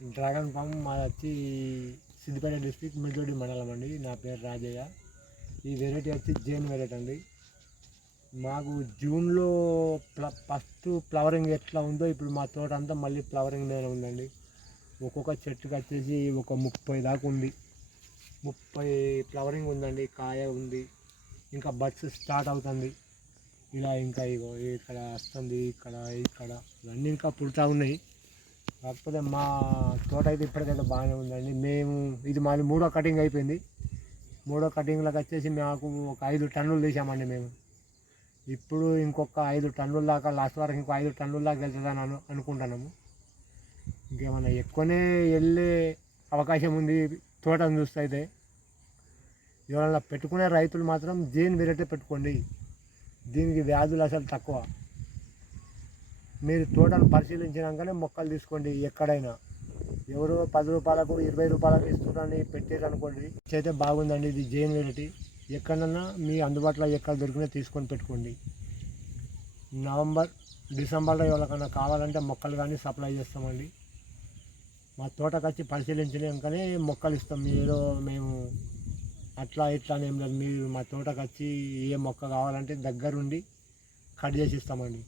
Dragon form మాది వచ్చి Siddipet district మిల్జోడి మండలం అండి. నా పేరు రాజయ్య. ఈ వెరైటీ వచ్చి జైన్ వెరైటీ అండి. మాకు జూన్లో ఫస్ట్ ఫ్లవరింగ్ ఎట్లా ఉందో ఇప్పుడు మా తోట అంతా మళ్ళీ ఫ్లవరింగ్ మీద ఉందండి. ఒక్కొక్క చెట్టుకి వచ్చేసి ఒక 30 దాకా ఉంది. 30 ఫ్లవరింగ్ ఉందండి. కాయ ఉంది, ఇంకా బడ్స్ స్టార్ట్ అవుతుంది. ఇలా ఇంకా ఇగో ఇక్కడ వస్తుంది, ఇక్కడ ఇవన్నీ ఇంకా పుడతా ఉన్నాయి. కాకపోతే మా తోట అయితే ఇప్పటికైతే బాగానే ఉందండి. ఇది మాది 3వ కటింగ్ అయిపోయింది. 3వ కటింగ్లకు వచ్చేసి మాకు ఒక 5 టన్నులు తీసామండి మేము. ఇప్పుడు ఇంకొక 5 టన్నుల దాకా లాస్ట్ వరకు ఇంకో 5 టన్నుల దాకా వెళ్తుందని అనుకుంటున్నాము. ఇంకేమన్నా ఎక్కువనే వెళ్ళే అవకాశం ఉంది తోటను చూస్తే. అయితే ఎవరైనా పెట్టుకునే రైతులు మాత్రం జైన్ వెరైటీ పెట్టుకోండి. దీనికి వ్యాధులు అసలు తక్కువ. మీరు తోటను పరిశీలించినాకనే మొక్కలు తీసుకోండి. ఎక్కడైనా ఎవరో 10 రూపాయలకు 20 రూపాయలకు ఇస్తున్నారని పెట్టారు అనుకోండి, అయితే బాగుందండి. ఇది జైన్ వెరైటీ. ఎక్కడన్నా మీ అందుబాటులో ఎక్కడ దొరికినా తీసుకొని పెట్టుకోండి. నవంబర్ డిసెంబర్లో ఎవరికైనా కావాలంటే మొక్కలు కానీ సప్లై చేస్తామండి. మా తోటకు వచ్చి పరిశీలించినాకనే మొక్కలు ఇస్తాం. ఏదో మేము అట్లా ఇట్లా ఏం లేదు. మీరు మా తోటకు వచ్చి ఏ మొక్క కావాలంటే దగ్గరుండి కట్ చేసి ఇస్తామండి.